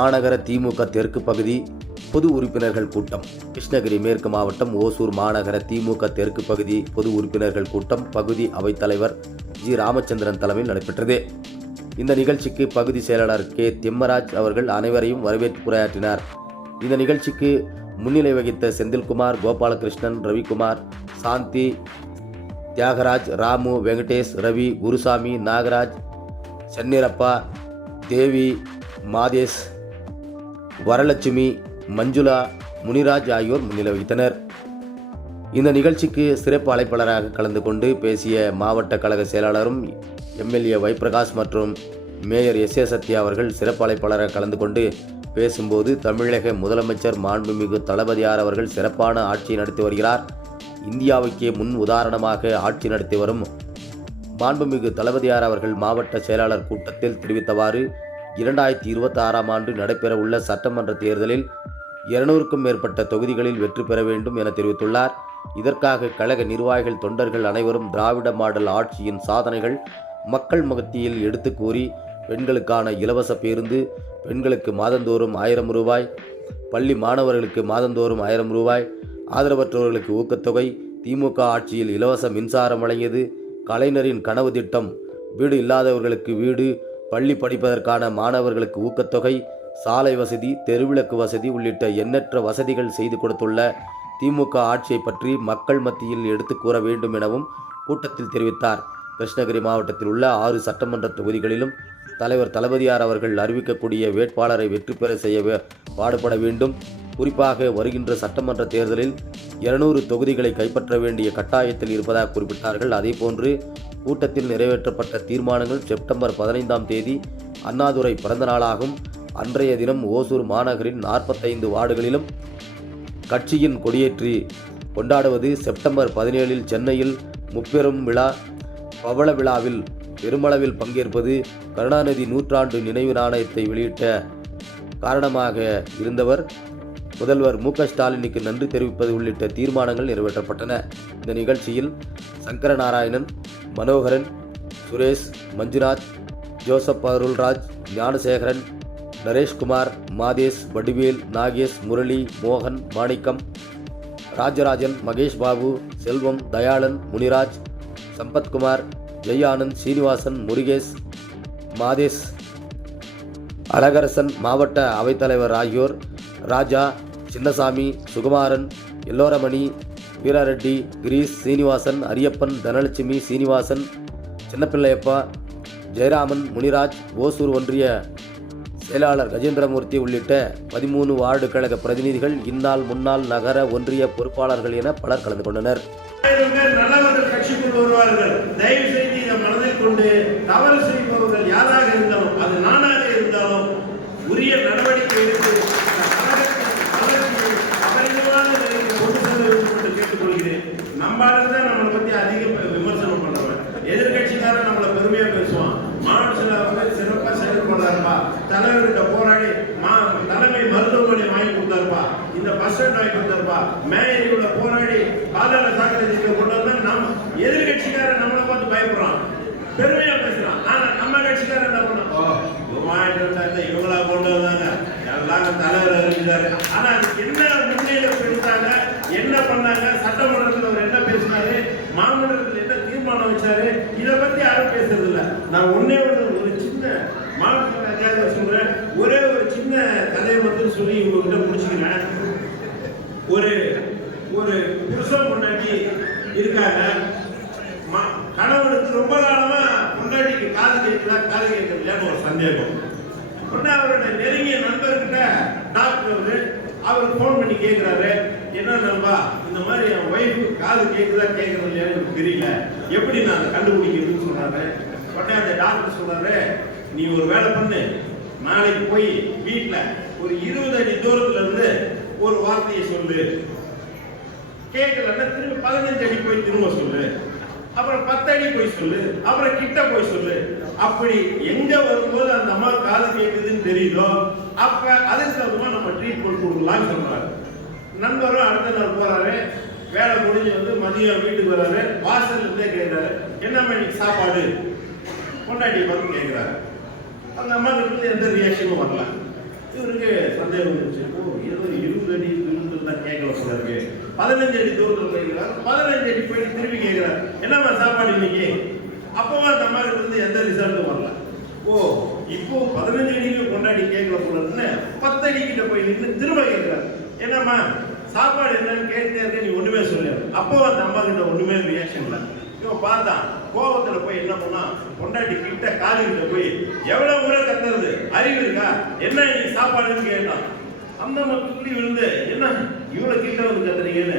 மாநகர திமுக தெற்கு பகுதி பொது உறுப்பினர்கள் கூட்டம். கிருஷ்ணகிரி மேற்கு மாவட்டம் ஓசூர் மாநகர திமுக தெற்கு பகுதி பொது உறுப்பினர்கள் கூட்டம் பகுதி அவைத்தலைவர் ஜி ராமச்சந்திரன் தலைமையில் நடைபெற்றது. இந்த நிகழ்ச்சிக்கு பகுதி செயலாளர் கே திம்மராஜ் அவர்கள் அனைவரையும் வரவேற்பு உரையாற்றினார். இந்த நிகழ்ச்சிக்கு முன்னிலை வகித்த செந்தில்குமார் கோபாலகிருஷ்ணன் ரவிக்குமார் சாந்தி தியாகராஜ் ராமு வெங்கடேஷ் ரவி குருசாமி நாகராஜ் சென்னிரப்பா தேவி மாதேஷ் வரலட்சுமி மஞ்சுளா முனிராஜ் ஆகியோர் முன்னிலை வகித்தனர். இந்த நிகழ்ச்சிக்கு சிறப்பு அழைப்பாளராக கலந்து கொண்டு பேசிய மாவட்ட கழக செயலாளரும் எம்எல்ஏ வைப்பிரகாஷ் மற்றும் மேயர் எஸ் ஏ சத்யா அவர்கள் சிறப்பு அழைப்பாளராக கலந்து கொண்டு பேசும்போது தமிழக முதலமைச்சர் மாண்புமிகு தளபதியார் அவர்கள் சிறப்பான ஆட்சி நடத்தி வருகிறார். இந்தியாவுக்கே முன் உதாரணமாக ஆட்சி நடத்தி வரும் மாண்புமிகு தளபதியார் அவர்கள் மாவட்ட செயலாளர் கூட்டத்தில் தெரிவித்தவாறு இரண்டாயிரத்தி இருபத்தி ஆறாம் ஆண்டு நடைபெறவுள்ள சட்டமன்ற தேர்தலில் இருநூறுக்கும் மேற்பட்ட தொகுதிகளில் வெற்றி பெற வேண்டும் என தெரிவித்துள்ளார். இதற்காக கழக நிர்வாகிகள் தொண்டர்கள் அனைவரும் திராவிட மாடல் ஆட்சியின் சாதனைகள் மக்கள் மத்தியில் எடுத்து கூறி பெண்களுக்கான இலவச பேருந்து பெண்களுக்கு மாதந்தோறும் ஆயிரம் ரூபாய் பள்ளி மாணவர்களுக்கு மாதந்தோறும் ஆயிரம் ரூபாய் ஆதரவற்றவர்களுக்கு ஊக்கத்தொகை திமுக ஆட்சியில் இலவச மின்சாரம் வழங்கியது கலைஞரின் கனவு திட்டம் வீடு இல்லாதவர்களுக்கு வீடு பள்ளி படிப்பதற்கான மாணவர்களுக்கு ஊக்கத்தொகை சாலை வசதி தெருவிளக்கு வசதி உள்ளிட்ட எண்ணற்ற வசதிகள் செய்து கொடுத்துள்ள திமுக ஆட்சியை பற்றி மக்கள் மத்தியில் எடுத்து கூற வேண்டும் எனவும் கூட்டத்தில் தெரிவித்தார். கிருஷ்ணகிரி மாவட்டத்தில் உள்ள ஆறு சட்டமன்ற தொகுதிகளிலும் தலைவர் தளபதியார் அவர்கள் அறிவிக்கக்கூடிய வேட்பாளரை வெற்றி பெற செய்ய பாடுபட வேண்டும். குறிப்பாக வருகின்ற சட்டமன்ற தேர்தலில் இருநூறு தொகுதிகளை கைப்பற்ற வேண்டிய கட்டாயத்தில் இருப்பதாக குறிப்பிட்டார்கள். அதேபோன்று கூட்டத்தில் நிறைவேற்றப்பட்ட தீர்மானங்கள் செப்டம்பர் பதினைந்தாம் தேதி அண்ணாதுரை பிறந்த நாளாகும் அன்றைய தினம் ஓசூர் மாநகரின் நாற்பத்தைந்து வார்டுகளிலும் கட்சியின் கொடியேற்றி கொண்டாடுவது செப்டம்பர் பதினேழில் சென்னையில் முப்பெரும் விழா. பவள விழாவில் பெருமளவில் பங்கேற்பது கருணாநிதி நூற்றாண்டு நினைவு நாணயத்தை வெளியிட்ட காரணமாக இருந்தவர். முதல்வர் மு ஸ்டாலினுக்கு நன்றி தெரிவிப்பது உள்ளிட்ட தீர்மானங்கள் நிறைவேற்றப்பட்டன. இந்த நிகழ்ச்சியில் சங்கரநாராயணன் மனோகரன் சுரேஷ் மஞ்சுநாத் ஜோசப் அருள்ராஜ் ஞானசேகரன் நரேஷ்குமார் மாதேஷ் வடிவேல் நாகேஷ் முரளி மோகன் மாணிக்கம் ராஜராஜன் மகேஷ் பாபு செல்வம் தயாளன் முனிராஜ் சம்பத்குமார் ஜெயானந்த் சீனிவாசன் முருகேஷ் மாதேஷ் அழகரசன் மாவட்ட அவைத்தலைவர் ஆகியோர் ராஜா சின்னசாமி சுகுமாரன் எல்லோரமணி வீராரெட்டி கிரீஷ் சீனிவாசன் அரியப்பன் தனலட்சுமி சீனிவாசன் சின்னப்பிள்ளையப்பா ஜெயராமன் முனிராஜ் ஓசூர் ஒன்றிய செயலாளர் கஜேந்திரமூர்த்தி உள்ளிட்ட பதிமூணு வார்டு கழக பிரதிநிதிகள் இந்நாள் முன்னாள் நகர ஒன்றிய பொறுப்பாளர்கள் என பலர் கலந்து கொண்டனர் ஆயிரம் பேர் நல்லவர்கள் கட்சிக்குள் வருவார்கள் தயவு செய்து இதை மனதில் கொண்டு தவறு செய்பவர்கள் யாராக இருந்தாலும் அது நானாக இருந்தாலும் உரிய நடவடிக்கை எடுத்து இந்த கழகத்தின் வளர்ச்சியை அபரிதமான நிலைக்கு கொண்டு செல்ல வேண்டும் என்று கேட்டுக்கொள்கிறேன் நம்மளால தான் நம்மளை விமர்சனம் பண்றவன்? எதிர்கட்சிக்காரன் நம்மளை பெருமையா பேசுவான். மாநில வந்து சிறப்பா செயல்படுறாருப்பா தலைவர்கிட்ட போராடி மா தலைமை மருத்துவமனை வாங்கி கொடுத்தாருப்பா. இந்த பஸ் ஸ்டாண்ட் வாங்கி கொடுத்தாருப்பா. மேயரியோட போராடி பாதாள சாக்கடை திட்டம் கொண்டு வந்தா நம்ம எதிர்கட்சிக்காரன் நம்மளை பார்த்து பயப்படுறான். பெருமையா பேசுறான். ஆனா நம்ம கட்சிக்காரன் என்ன பண்ணோம் வாங்கிட்டு இவங்களா கொண்டு வந்தாங்க? எல்லாம் தலைவர் அறிஞ்சாரு. ஆனா என்ன முன்னிலை எடுத்தாங்க என்ன பண்ணாங்க? சட்டமன்றத்தில் அவர் என்ன பேசினாரு? மாமன்னர்கள் என்ன தீர்மானம் வச்சாரு? இதை பத்தி யாரும் பேசுறது இல்ல நான் ஒன்னே ஒன்று ஒரு சின்ன மாவட்ட அதிகாரி சொல்றேன். ஒரே ஒரு சின்ன கதையை மட்டும் சொல்லி உங்ககிட்ட முடிச்சுக்கிறேன். ஒரு ஒரு புருஷன் பொண்டாட்டி இருக்காங்க. கணவனுக்கு ரொம்ப காலமா பொண்டாட்டிக்கு காது கேட்குதா காது கேட்கலையான்னு ஒரு சந்தேகம். உடனே அவரோட நெருங்கிய நண்பர்கிட்ட டாக்டர் வந்து அவர் ஃபோன் பண்ணி கேட்குறாரு என்ன நண்பா இந்த மாதிரி என் ஒய்ஃபுக்கு காது கேட்குதா கேட்குறது இல்லையான்னு எனக்கு தெரியல. எப்படி நான் அதை கண்டுபிடிக்கிறதுன்னு சொல்கிறாரு உடனே அந்த டாக்டர் சொல்கிறாரு நீ ஒரு வேலை பண்ணு. நாளைக்கு போய் வீட்டில் ஒரு இருபது அடி தூரத்துல இருந்து ஒரு வார்த்தையை சொல்லு. கேட்கலன்னா திரும்பி பதினஞ்சு அடி போய் திரும்ப சொல்லு. அப்புறம் பத்து அடி போய் சொல்லு. அப்புறம் கிட்ட போய் சொல்லு. அப்படி எங்க வரும்போது அந்த அம்மா காது கேட்குதுன்னு தெரியுதோ? அப்ப அதுக்கு தகுந்த நம்ம ட்ரீட்மெண்ட் கொடுக்கலாம்னு சொல்றாரு. நண்பரும் அடுத்த நாள் போறாரு. வேலை முடிஞ்சு வந்து மதியம் வீட்டுக்கு வராரு. வாசல் இருந்தே கேட்கிறாரு என்னம்மா இன்னைக்கு சாப்பாடு? கொண்டாடி பார்த்து கேட்கிறாரு அந்த அம்மா கிட்ட எந்த ரியாக்ஷனும் வரல. இவருக்கு சந்தேகம் வந்துச்சு. ஓ ஏதோ இருபது அடி தூரத்தில் தான் கேட்கல போல இருக்கு. பதினஞ்சு அடி தூரத்தில் கேட்கிறாரு பதினஞ்சு அடி போயிட்டு திரும்பி கேட்கிறார் என்னம்மா சாப்பாடு இன்னைக்கு? அப்பவும் அந்த அம்மா கிட்ட எந்த ரிசல்ட்டும் வரல. ஓ இப்போ பதினஞ்சு அடிக்கு கொண்டாடி பத்து போய் நின்று திரும்ப கேட்கிறார் என்னம்மா சாப்பாடு என்னன்னு கேட்டே இருக்க நீ ஒண்ணுமே சொல்லு அப்போ அந்த அம்மா கிட்ட ஒண்ணுமே ரியாக்ஷன் இல்லை. இவன் பார்த்தான் கோபத்துல போய் என்ன பண்ணா பொண்டாட்டி கிட்ட காலு கிட்ட போய் எவ்வளவு முறை கத்துறது? அறிவு இருக்கா? என்ன நீ சாப்பாடுன்னு கேட்டான் அந்த அம்மா துள்ளி விழுந்து என்ன இவ்வளவு கிட்ட வந்து கத்துறீங்கன்னு?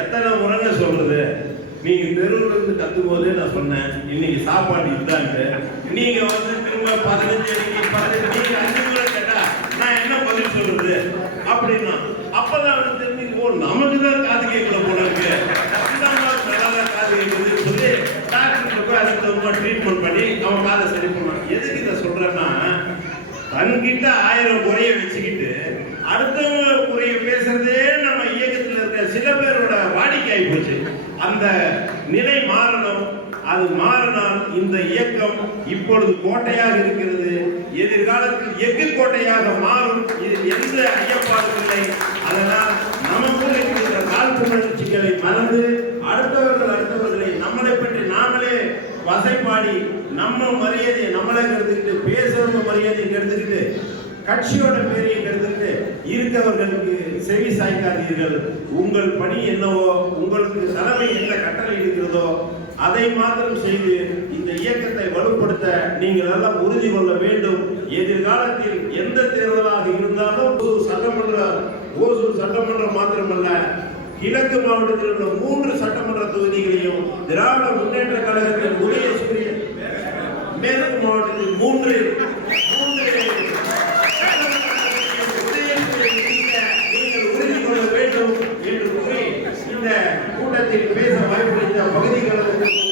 எத்தனை முறைங்க சொல்றது? நீங்க தெருவுல இருந்து கத்தும் போதே நான் சொன்னேன் இன்னைக்கு சாப்பாடு இதுதான் நீங்க வந்து திரும்ப பதினஞ்சு பதினஞ்சு நீங்க அஞ்சு முறை கேட்டா நான் என்ன பதில் சொல்றது அப்படின்னா அப்பதான் அவனுக்கு தெரிஞ்சு ஓ நமக்கு தான் காது கேட்கல போல இருக்கு. இந்த அம்மாவுக்கு நல்லா தான் காது கேட்குதுன்னு சொல்லி டாக்டர் போய் அதுக்கு தகுந்த ட்ரீட்மெண்ட் பண்ணி அவன் காதை சரி பண்ணான் எதுக்கு இதை சொல்றேன்னா தன்கிட்ட ஆயிரம் குறைய வச்சுக்கிட்டு அடுத்தவங்க குறைய பேசுறதே நம்ம இயக்கத்தில் இருக்க சில பேரோட வாடிக்கை போச்சு. அந்த நிலை மாறணும். அது மாறினால் இந்த இயக்கம் இப்பொழுது கோட்டையாக இருக்கிறது. எதிர்காலத்தில் எஃகு கோட்டையாக மாறும். இது எந்த ஐயப்பாடும் இல்லை. அதனால் நமக்குள் இருக்கின்ற காழ்ப்புணர்ச்சிகளை மறந்து அடுத்தவர்கள் அடுத்தவர்களை நம்மளை பற்றி நாமளே வசைப்பாடி நம்ம மரியாதையை நம்மளே கருதுக்கிட்டு பேசுறவங்க மரியாதையை கருதுக்கிட்டு கட்சியோட பேரையும் கருதுக்கிட்டு இருக்கவர்களுக்கு செவி சாய்க்காதீர்கள். உங்கள் பணி என்னவோ உங்களுக்கு தலைமை என்ன கட்டளை இருக்கிறதோ அதை மாத்திரம் செய்து இந்த இயக்கத்தை வலுப்படுத்த நீங்கள் எல்லாம் உறுதி கொள்ள வேண்டும். எதிர்காலத்தில் எந்த தேர்தலாக இருந்தாலும் சட்டமன்ற ஓசூர் சட்டமன்றம் மாத்திரமல்ல கிழக்கு மாவட்டத்தில் உள்ள மூன்று சட்டமன்ற தொகுதிகளையும் திராவிட முன்னேற்ற கழகத்தில் உதயசூரிய மேற்கு மாவட்டத்தில் மூன்று மூன்று சட்டமன்ற தொகுதிகளில் உதயசூரிய நீக்க நீங்கள் உறுதி கொள்ள